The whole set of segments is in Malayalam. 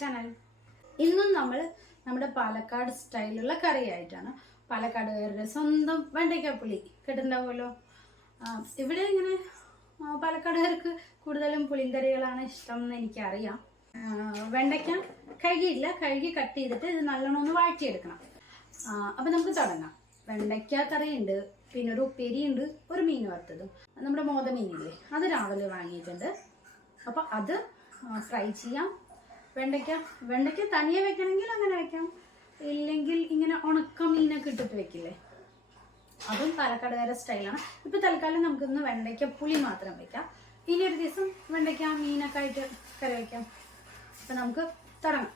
ചാനൽ. ഇന്നും നമ്മൾ നമ്മുടെ പാലക്കാട് സ്റ്റൈലുള്ള കറിയായിട്ടാണ്. പാലക്കാടുകാരുടെ സ്വന്തം വെണ്ടയ്ക്കാപ്പുളി കേട്ടിട്ടുണ്ടാവുമല്ലോ. ഇവിടെ ഇങ്ങനെ പാലക്കാടുകാർക്ക് കൂടുതലും പുളിങ്കറികളാണ് ഇഷ്ടം എന്ന് എനിക്കറിയാം. വെണ്ടയ്ക്ക കഴുകി കട്ട് ചെയ്തിട്ട് ഇത് നല്ലോണം ഒന്ന് വഴറ്റിയെടുക്കണം. അപ്പം നമുക്ക് തുടങ്ങാം. വെണ്ടയ്ക്ക കറിയുണ്ട്, പിന്നെ ഒരു ഉപ്പേരിയുണ്ട്, ഒരു മീൻ വറുത്തതും. നമ്മുടെ മോതമീനില്ലേ, അത് രാവിലെ വാങ്ങിയിട്ടുണ്ട്. അപ്പം അത് ഫ്രൈ ചെയ്യാം. വെണ്ടയ്ക്ക തനിയെ വെക്കണമെങ്കിൽ അങ്ങനെ വെക്കാം, ഇല്ലെങ്കിൽ ഇങ്ങനെ ഉണക്ക മീനൊക്കെ ഇട്ടിട്ട് വെക്കില്ലേ, അതും പാലക്കാടുകാരുടെ സ്റ്റൈലാണ്. ഇപ്പം തൽക്കാലം നമുക്കിന്ന് വെണ്ടയ്ക്ക പുളി മാത്രം വെക്കാം. ഇനി ഒരു ദിവസം വെണ്ടയ്ക്ക മീനൊക്കെ ആയിട്ട് കറി വയ്ക്കാം. അപ്പം നമുക്ക് തുടങ്ങാം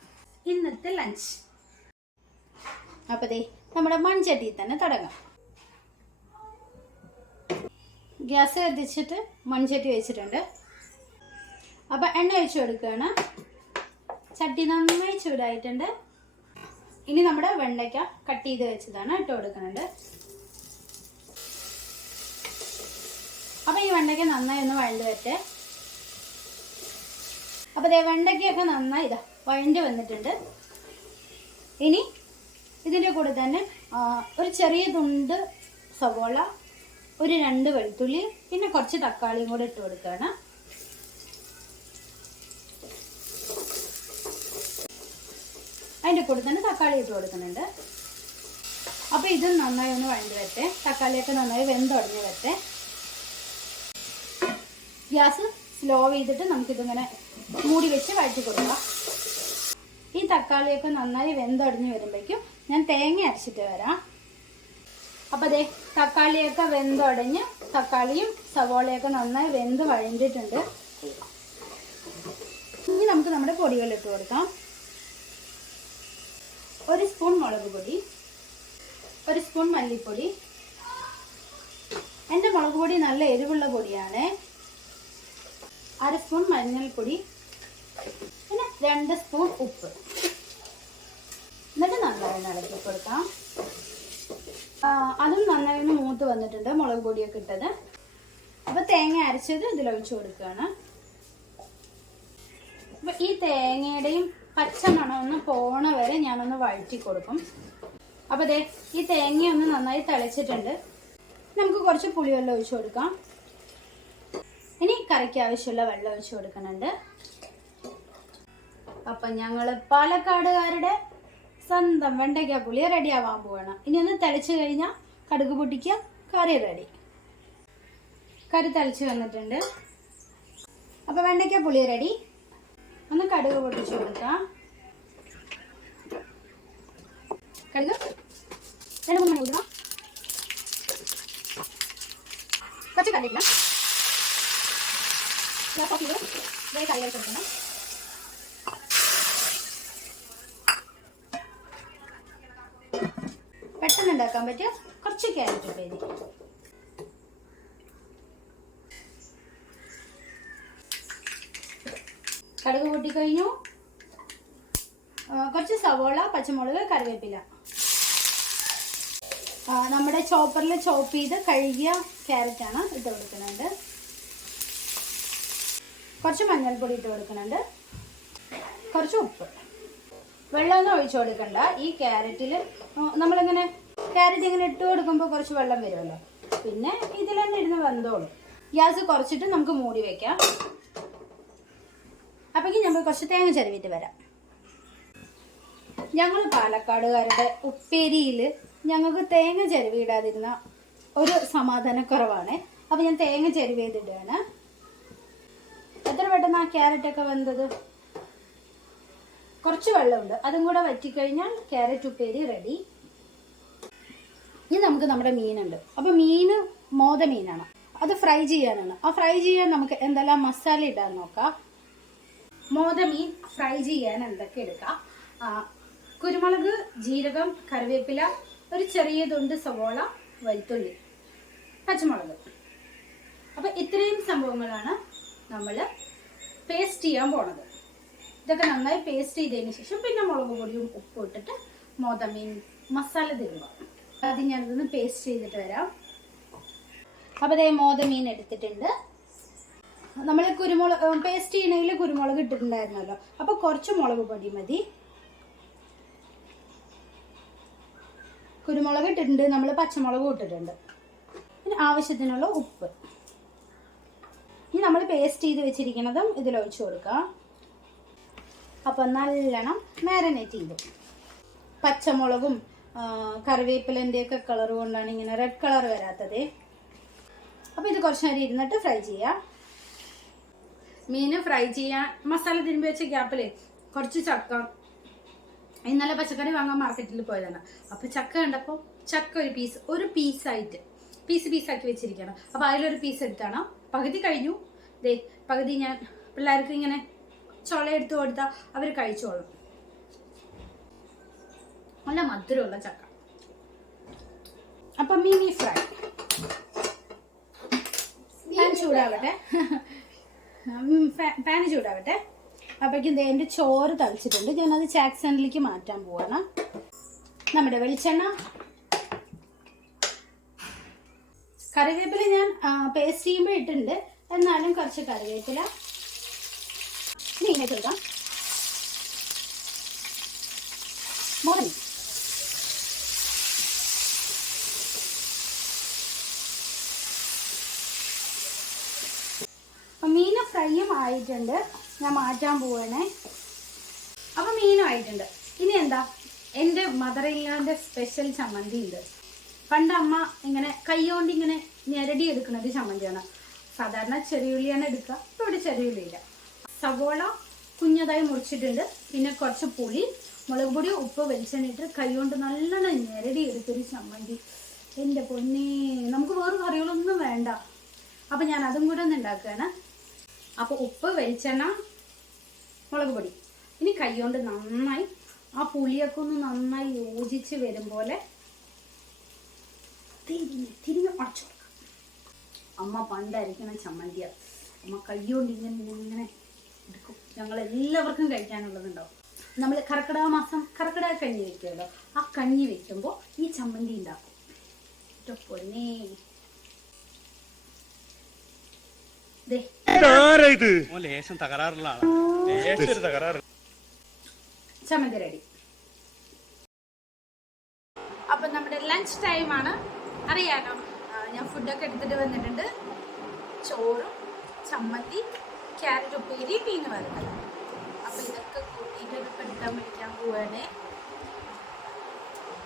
ഇന്നത്തെ ലഞ്ച്. അപ്പോൾ നമ്മുടെ മൺചട്ടിയിൽ തന്നെ തുടങ്ങാം. ഗ്യാസ് കത്തിച്ചിട്ട് മൺചട്ടി വെച്ചിട്ടുണ്ട്. അപ്പം എണ്ണ ഒഴിച്ചു കൊടുക്കുകയാണ്. ചട്ടി നന്നായി ചൂടായിട്ടുണ്ട്. ഇനി നമ്മുടെ വെണ്ടയ്ക്ക കട്ട് ചെയ്ത് വെച്ചതാണ് ഇട്ട് കൊടുക്കുന്നുണ്ട്. അപ്പം ഈ വെണ്ടയ്ക്ക നന്നായി ഒന്ന് വഴണ്ട് വരട്ടെ. അപ്പം വെണ്ടയ്ക്കൊക്കെ നന്നായി വഴണ്ട് വന്നിട്ടുണ്ട്. ഇനി ഇതിൻ്റെ കൂടെ തന്നെ ഒരു ചെറിയ തുണ്ട് സവോള, ഒരു 2 വെളുത്തുള്ളി, പിന്നെ കുറച്ച് തക്കാളിയും കൂടെ ഇട്ട് കൊടുക്കുകയാണ്. അതിൻ്റെ കൂടെ തന്നെ തക്കാളി ഇട്ട് കൊടുക്കുന്നുണ്ട്. അപ്പോൾ ഇത് നന്നായി ഒന്ന് വഴണ്ട് വരട്ടെ. തക്കാളിയൊക്കെ നന്നായി വെന്തുടഞ്ഞ് വരട്ടെ. ഗ്യാസ് സ്ലോ ചെയ്തിട്ട് നമുക്കിതിങ്ങനെ മൂടി വെച്ച് വഴറ്റി കൊടുക്കാം. ഈ തക്കാളിയൊക്കെ നന്നായി വെന്തുടഞ്ഞ് വരുമ്പോഴേക്കും ഞാൻ തേങ്ങ അരച്ചിട്ട് വരാം. അപ്പോൾ തക്കാളിയൊക്കെ വെന്തുടഞ്ഞ് തക്കാളിയും സവോളയൊക്കെ നന്നായി വെന്ത് വഴണ്ടിട്ടുണ്ട്. ഇനി നമുക്ക് നമ്മുടെ പൊടികൾ ഇട്ട് കൊടുക്കാം. 1 സ്പൂൺ മുളക് പൊടി, 1 സ്പൂൺ മല്ലിപ്പൊടി. എൻ്റെ മുളക് പൊടി നല്ല എരിവുള്ള പൊടിയാണ്. 1/2 സ്പൂൺ മഞ്ഞൾപ്പൊടി, പിന്നെ 2 സ്പൂൺ ഉപ്പ്. എന്നിട്ട് നന്നായി ഇളക്കി കൊടുക്കാം. അതും നന്നായി ഒന്ന് മൂത്ത് വന്നിട്ടുണ്ട്, മുളക് പൊടിയൊക്കെ ഇട്ടത്. അപ്പോൾ തേങ്ങ അരച്ചത് ഇതിലൊഴിച്ച് കൊടുക്കുകയാണ്. അപ്പോൾ ഈ തേങ്ങയുടെയും പച്ചമണം ഒന്ന് പോണ വരെ ഞാനൊന്ന് വഴറ്റി കൊടുക്കും. അപ്പോൾ ഈ തേങ്ങയൊന്ന് നന്നായി തിളച്ചിട്ടുണ്ട്. നമുക്ക് കുറച്ച് പുളിവെള്ളം ഒഴിച്ച് കൊടുക്കാം. ഇനി കറിക്ക് ആവശ്യമുള്ള വെള്ളം ഒഴിച്ച് കൊടുക്കുന്നുണ്ട്. അപ്പം ഞങ്ങൾ പാലക്കാടുകാരുടെ സ്വന്തം വെണ്ടയ്ക്ക പുളി റെഡി ആവാൻ പോവാണ്. ഇനി ഒന്ന് തിളച്ച് കഴിഞ്ഞാൽ കടുക് പൊട്ടിക്കുക, കറി റെഡി. കറി തിളച്ച് വന്നിട്ടുണ്ട്. അപ്പം വെണ്ടയ്ക്ക പുളി റെഡി. ഒന്ന് കടുക് പൊട്ടിച്ച് കൊടുക്കാം. കടുക് 2-3 മണി ഇടുക. കുറച്ച് കറിയില്ല, കറി കൊടുക്കണം. പെട്ടെന്ന് ഉണ്ടാക്കാൻ പറ്റിയ കുറച്ച് ക്യാരറ്റ് ഉപ്പേരി. കടുക് കൂട്ടിക്കഴിഞ്ഞു. കുറച്ച് സവോള, പച്ചമുളക്, കറിവേപ്പില. നമ്മുടെ ചോപ്പറിൽ ചോപ്പ് ചെയ്ത് കഴുകിയ ക്യാരറ്റാണ് ഇട്ട് കൊടുക്കുന്നുണ്ട്. കുറച്ച് മഞ്ഞൾപ്പൊടി ഇട്ട് കൊടുക്കുന്നുണ്ട്. കുറച്ച് ഉപ്പ്. വെള്ളമൊന്നും ഒഴിച്ചു കൊടുക്കണ്ട. ഈ ക്യാരറ്റിൽ നമ്മളിങ്ങനെ ക്യാരറ്റ് ഇങ്ങനെ ഇട്ട് കൊടുക്കുമ്പോൾ കുറച്ച് വെള്ളം വരുമല്ലോ, പിന്നെ ഇതിൽ തന്നെ ഇരുന്ന് വെന്തോളും. ഗ്യാസ് കുറച്ചിട്ട് നമുക്ക് മൂടി വയ്ക്കാം. അപ്പോഴേക്കും നമ്മൾ കുറച്ച് തേങ്ങ ചിരവിയിട്ട് വരാം. ഞങ്ങൾ പാലക്കാടുകാരുടെ ഉപ്പേരിയിൽ ഞങ്ങൾക്ക് തേങ്ങ ചിരവിയിടാതിരുന്ന ഒരു സമാധാനക്കുറവാണ്. അപ്പോൾ ഞാൻ തേങ്ങ ചിരവിയിടുകയാണ്. എത്ര പെട്ടെന്ന് ആ ക്യാരറ്റൊക്കെ വെന്തത്. കുറച്ച് വെള്ളമുണ്ട്, അതും കൂടെ വറ്റിക്കഴിഞ്ഞാൽ ക്യാരറ്റ് ഉപ്പേരി റെഡി. ഇനി നമുക്ക് നമ്മുടെ മീനുണ്ട്. അപ്പോൾ മീന് മോതമീനാണ്, അത് ഫ്രൈ ചെയ്യാനാണ്. ആ ഫ്രൈ ചെയ്യാൻ നമുക്ക് എന്തെല്ലാം മസാല ഇടാൻ നോക്കാം. മോതമീൻ ഫ്രൈ ചെയ്യാൻ എന്തൊക്കെ എടുക്കാം? കുരുമുളക്, ജീരകം, കറിവേപ്പില, ഒരു ചെറിയ തുണ്ട് സവോള, വെളുത്തുള്ളി, പച്ചമുളക്. അപ്പോൾ ഇത്രയും സംഭവങ്ങളാണ് നമ്മൾ പേസ്റ്റ് ചെയ്യാൻ പോണത്. ഇതൊക്കെ നന്നായി പേസ്റ്റ് ചെയ്തതിന് ശേഷം പിന്നെ മുളക് പൊടിയും ഉപ്പും ഇട്ടിട്ട് മോതമീൻ മസാല തരുക. ആദ്യം ഞാനിതൊന്ന് പേസ്റ്റ് ചെയ്തിട്ട് വരാം. അപ്പോൾ മോതമീൻ എടുത്തിട്ടുണ്ട്. നമ്മൾ കുരുമുളക് പേസ്റ്റ് ചെയ്യണതിൽ കുരുമുളക് ഇട്ടിട്ടുണ്ടായിരുന്നല്ലോ, അപ്പോൾ കുറച്ച് മുളക് പൊടി മതി. കുരുമുളക് ഇട്ടിട്ടുണ്ട്, നമ്മൾ പച്ചമുളകും ഇട്ടിട്ടുണ്ട്. പിന്നെ ആവശ്യത്തിനുള്ള ഉപ്പ്. ഇനി നമ്മൾ പേസ്റ്റ് ചെയ്ത് വെച്ചിരിക്കുന്നതും ഇതിലൊഴിച്ച് കൊടുക്കാം. അപ്പോൾ നല്ലോണം മാരിനേറ്റ് ചെയ്തു. പച്ചമുളകും കറിവേപ്പിലൻ്റെയൊക്കെ കളർ കൊണ്ടാണ് ഇങ്ങനെ റെഡ് കളർ വരാത്തത്. അപ്പോൾ ഇത് കുറച്ച് നേരം ഇരുന്നിട്ട് ഫ്രൈ ചെയ്യാം. മീൻ ഫ്രൈ ചെയ്യാൻ മസാല തിരുമ്പി വെച്ച ഗ്യാപ്പിൽ കുറച്ച് ചക്ക, ഇന്നലെ പച്ചക്കറി വാങ്ങാൻ മാർക്കറ്റിൽ പോയതാണ്. അപ്പോൾ ചക്ക കണ്ടപ്പോൾ ചക്ക ഒരു പീസാക്കി വെച്ചിരിക്കണം. അപ്പോൾ അതിലൊരു പീസ് എടുത്താണ്. പകുതി കഴിഞ്ഞു. ദേ പകുതി ഞാൻ പിള്ളേർക്ക് ഇങ്ങനെ ചുള എടുത്ത് കൊടുത്താൽ അവർ കഴിച്ചോളും. നല്ല മധുരമുള്ള ചക്ക. അപ്പം മീൻ ഫ്രൈ പാൻ ചൂടാവട്ടെ. അപ്പോഴേക്കും എൻ്റെ ചോറ് തളിച്ചിട്ടുണ്ട്. ഞാനത് ചാക്സണിലേക്ക് മാറ്റാൻ പോവാണ്. നമ്മുടെ വെളിച്ചെണ്ണ, കറിവേപ്പില ഞാൻ പേസ്റ്റ് ചെയ്യുമ്പോൾ ഇട്ടിട്ടുണ്ട്, എന്നാലും കുറച്ച് കറിവേപ്പില ഇങ്ങനെ കൊടുക്കാം. മോർണിംഗ് മീൻ ഫ്രൈയും ആയിട്ടുണ്ട്. ഞാൻ മാറ്റാൻ പോവാണേ. അപ്പം മീനും ആയിട്ടുണ്ട്. ഇനി എന്താ, എൻ്റെ മദർ ഇല്ലാൻ്റെ സ്പെഷ്യൽ ചമ്മന്തി ഉണ്ട്. പണ്ട് അമ്മ ഇങ്ങനെ കൈകൊണ്ട് ഇങ്ങനെ ഞെരടി എടുക്കുന്നത് ചമ്മന്തിയാണ്. സാധാരണ ചെറിയുള്ളിയാണ് എടുക്കുക, ഇപ്പോൾ ഇവിടെ ചെറിയുള്ളിയില്ല. സവോള കുഞ്ഞതായി മുറിച്ചിട്ടുണ്ട്. പിന്നെ കുറച്ച് പുളി, മുളക് പൊടി, ഉപ്പ്, വെളിച്ചെണ്ണിട്ട് കൈകൊണ്ട് നല്ലോണം ഞെരടി എടുത്തൊരു ചമ്മന്തി. എൻ്റെ പൊന്നേ, നമുക്ക് വേറെ കറികളൊന്നും വേണ്ട. അപ്പം ഞാൻ അതും കൂടെ ഒന്ന് ഉണ്ടാക്കുകയാണ്. അപ്പോൾ ഉപ്പ്, വെളിച്ചെണ്ണ, മുളക് പൊടി, ഇനി കൈകൊണ്ട് നന്നായി ആ പുളിയൊക്കെ ഒന്ന് നന്നായി യോജിച്ച് വരും പോലെ തിരിഞ്ഞ് അടച്ചു കൊടുക്കാം. അമ്മ പണ്ടായിരിക്കണം ചമ്മന്തിയ. അമ്മ കൈകൊണ്ട് ഇങ്ങനെ എടുക്കും. ഞങ്ങൾ എല്ലാവർക്കും കഴിക്കാനുള്ളതുണ്ടാവും. നമ്മൾ കർക്കിടക മാസം കർക്കിടക കഞ്ഞി വെക്കുമല്ലോ, ആ കഞ്ഞി വെക്കുമ്പോൾ ഈ ചമ്മന്തി ഉണ്ടാക്കും. പൊന്നേ, ചമ്മന്തി റെഡി. അപ്പൊ നമ്മുടെ ലഞ്ച് ടൈമാണ്. അറിയാലോ, ഞാൻ ഫുഡൊക്കെ എടുത്തിട്ട് വന്നിട്ടുണ്ട്. ചോറും ചമ്മന്തി, ക്യാരറ്റ് ഉപ്പേരി, മീൻ വറുത്തത്. അപ്പൊ ഇതൊക്കെ കൂട്ടിയിട്ട് എടുക്കാൻ പഠിക്കാൻ പോവാണേ.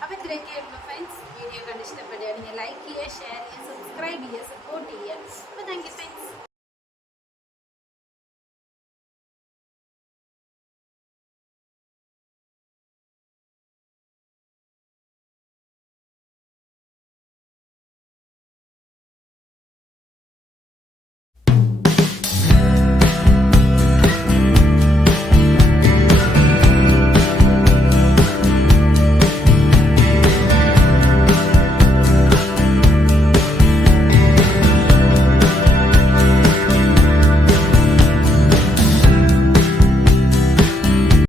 അപ്പൊ ഇത്രയൊക്കെയായിരുന്നു ഫ്രണ്ട്സ്. വീഡിയോ കണ്ട് ഇഷ്ടപ്പെടുകയാണെങ്കിൽ ലൈക്ക് ചെയ്യുക, ഷെയർ ചെയ്യുക, സബ്സ്ക്രൈബ് ചെയ്യുക, സപ്പോർട്ട് ചെയ്യുക. അപ്പൊ താങ്ക് യു.